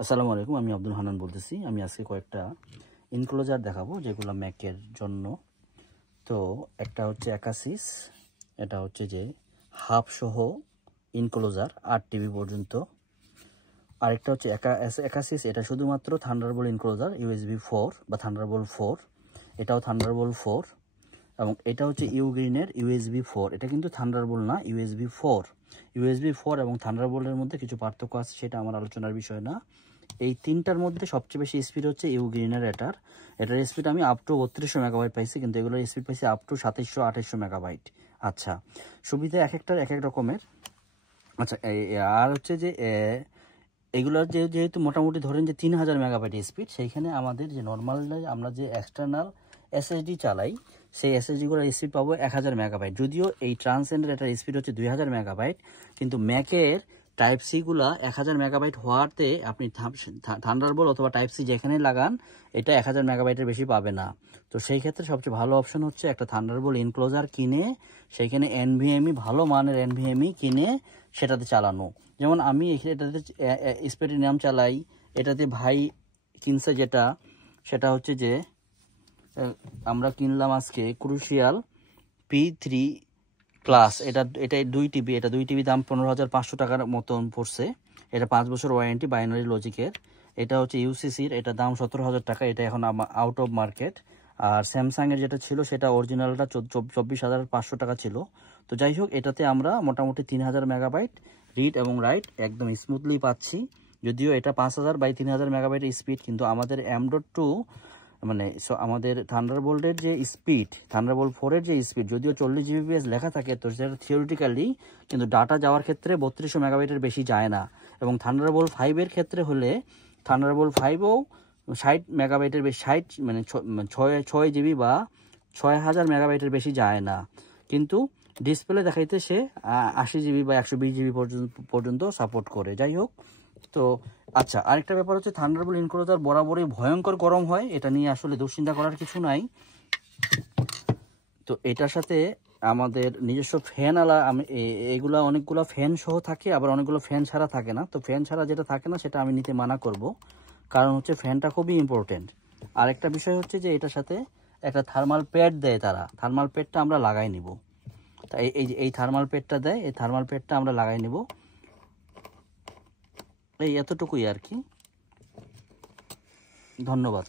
আসসালামু আলাইকুম, আমি আব্দুল হান্নান বলতেছি। আমি আজকে কয়েকটা ইনক্লোজার দেখাবো যেগুলো ম্যাকের জন্য। তো একটা হচ্ছে একাসিস, এটা হচ্ছে যে হাফ সহ ইনক্লোজার 8 টিবি পর্যন্ত। আরেকটা হচ্ছে একাসিস, এটা শুধুমাত্র থান্ডারবোল্ট ইনক্লোজার ইউএসবি 4 বা থান্ডারবোল্ট 4, এটাও থান্ডারবোল্ট 4। এবং এটা হচ্ছে ইউগ্রিনের ইউএসবি 4, এটা কিন্তু থান্ডারবোল্ট না, ইউএসবি 4। ইউএসবি 4 এবং থান্ডারবোল্টের মধ্যে কিছু পার্থক্য আছে, সেটা আমার আলোচনার বিষয় না। এই তিনটার মধ্যে সবচেয়ে বেশি স্পিড হচ্ছে ইউগ্রিনের। এটার স্পিড আমি আপ টু 3200 মেগাবাইট পাইছি, কিন্তু এগুলোর স্পিড পাইছি আপ টু 2700-2800 মেগাবাইট। আচ্ছা, সুবিধা এক একটার এক এক রকমের। আচ্ছা, আর হচ্ছে যে এগুলোর যেহেতু মোটামুটি ধরেন যে 3000 মেগাবাইট স্পিড, সেইখানে আমাদের যে নর্মাল আমরা যে এক্সটার্নাল এসএসডি চালাই, সেই এসএসডিগুলোর স্পিড পাবো 1000 মেগাবাইট। যদিও এই ট্রান্সেন্ডের এটার স্পিড হচ্ছে 2000 মেগাবাইট, কিন্তু ম্যাকের টাইপ সিগুলা 1000 মেগাবাইট হওয়াতে আপনি থান্ডারবোল্ট অথবা টাইপ সি যেখানে লাগান, এটা 1000 মেগাবাইটের বেশি পাবে না। তো সেই ক্ষেত্রে সবচেয়ে ভালো অপশন হচ্ছে একটা থান্ডারবোল্ট ইনক্লোজার কিনে সেইখানে এনভিএমই, ভালো মানের এনভিএমই কিনে সেটাতে চালানো। যেমন আমি এটাতে স্পেটিনাম চালাই, এটাতে ভাই কিনছে সেটা হচ্ছে যে আমরা কিনলাম আজকে ক্রুশিয়াল P3 প্লাস। এটা 2 টিবি, এটা 2 টিবি দাম 15500 টাকার মতন পড়ছে। এটা 5 বছর ওয়ারেন্টি বাইনারি লজিকের। এটা হচ্ছে ইউসিসির, এটা দাম 17000 টাকা, এটা এখন আউট অফ মার্কেট। আর স্যামসাংয়ের যেটা ছিল সেটা অরিজিনালটা 24500 টাকা ছিল। তো যাই হোক, এটাতে আমরা মোটামুটি 3000 মেগাবাইট রিড এবং রাইট একদম স্মুথলি পাচ্ছি। যদিও এটা 5000 বাই 3000 মেগাবাইটের স্পিড, কিন্তু আমাদের M.2 মানে আমাদের থান্ডারবোল্টের যে স্পিড, থান্ডারবোল্ট 4-এর যে স্পিড, যদিও 40 জিবিপিএস লেখা থাকে, তো সেটা থিওরিটিক্যালি, কিন্তু ডাটা যাওয়ার ক্ষেত্রে 3200 মেগাবাইটের বেশি যায় না। এবং থান্ডারবোল্ট 5-এর ক্ষেত্রে হলে থান্ডারবোল্ট 5ও 60 মেগাবাইটের বেশি, 60 মানে 6 জিবি বা 6000 মেগাবাইটের বেশি যায় না। কিন্তু ডিসপ্লে দেখাইতে সে 80 জিবি বা 120 জিবি পর্যন্ত সাপোর্ট করে। যাই হোক, তো আচ্ছা, আরেকটা ব্যাপার হচ্ছে থান্ডারবোল্ট ইনক্লোজার বরাবরই ভয়ঙ্কর গরম হয়, এটা নিয়ে আসলে দুশ্চিন্তা করার কিছু নাই। তো এটার সাথে আমাদের নিজস্ব ফ্যান এগুলা অনেকগুলো ফ্যান সহ থাকে, আবার অনেকগুলো ফ্যান ছাড়া থাকে না। তো ফ্যান ছাড়া যেটা থাকে না সেটা আমি নিতে মানা করব, কারণ হচ্ছে ফ্যানটা খুবই ইম্পর্টেন্ট। আরেকটা বিষয় হচ্ছে যে এটার সাথে একটা থার্মাল প্যাড দেয় তারা, থার্মাল প্যাডটা আমরা লাগাই নিব। তাই এই থার্মাল প্যাডটা দেয়, এই থার্মাল প্যাডটা আমরা লাগাই নিব। এই এতটুকুই আর কি। ধন্যবাদ।